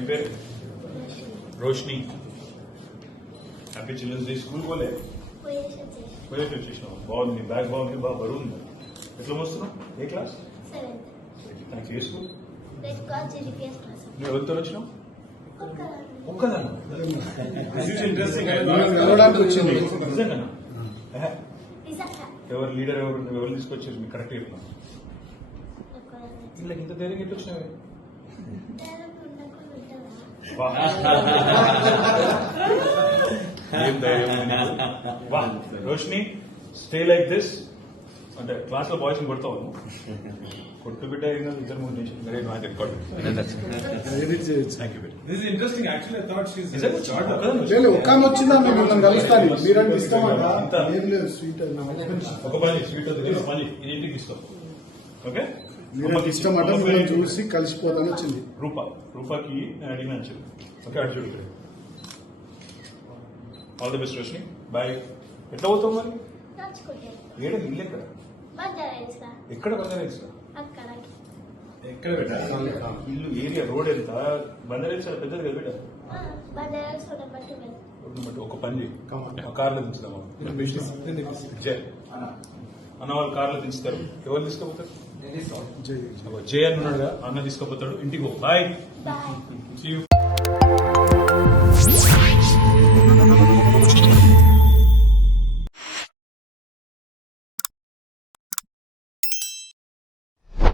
ఏం పేరు? Roshini. Happy children's day. School పోలే? పోయేసి వచ్చేసినావు. బాగుంది, బ్యాగ్ బాగుంది, బాగా బరువు ఉంది. ఎట్లా మోస్తున్నావు? ఏ క్లాస్? థ్యాంక్స్. ఏ స్కూల్? నువ్వు ఎవరితో వచ్చినావు? ఒక్కదాన్ని. నిజంగా ఎవరు లీడర్ ఎవరు తీసుకొచ్చారు మీకు? కరెక్ట్ చెప్పినా ఇలా ఇంత ధైర్యం ఎట్లా వచ్చినావే? ఏం ధైర్యం. వా రోషిని, స్టే లైక్ దిస్. అంటే క్లాస్ లో బాయ్స్ కొడతావు? కొట్టు బిడ్డ ఇద్దరు మూడు నిమిషాలు. ఒక పని స్వీట్ మళ్ళీ ఇంటికి ఇస్తాం. ఓకే, ఇష్టం అంటే మిమ్మల్ని చూసి కలిసిపోతాను వచ్చింది. రూపాకి నేను అడిగిన వచ్చింది. ఓకే, అటు చూడు. ఇక్కడ all the best Roshini. Bye. ఎట్లా పోతావు మరి? ఏడ ఇల్లు ఎక్కడ? ఎక్కడ బంజారా? ఎక్కడ పెట్టారు ఇల్లు? ఏరియా రోడ్ ఎంత? బంజారా పెద్దది కదా పెట్టారు. ఒక పని చేయి, కార్లో దించుదామా? జై అన్న వాళ్ళు కార్లో దించుతారు. ఎవరు తీసుకోపోతారు? జై అని ఉన్నాడుగా, అన్న తీసుకోపోతాడు. ఇంటికి పో. బాయ్.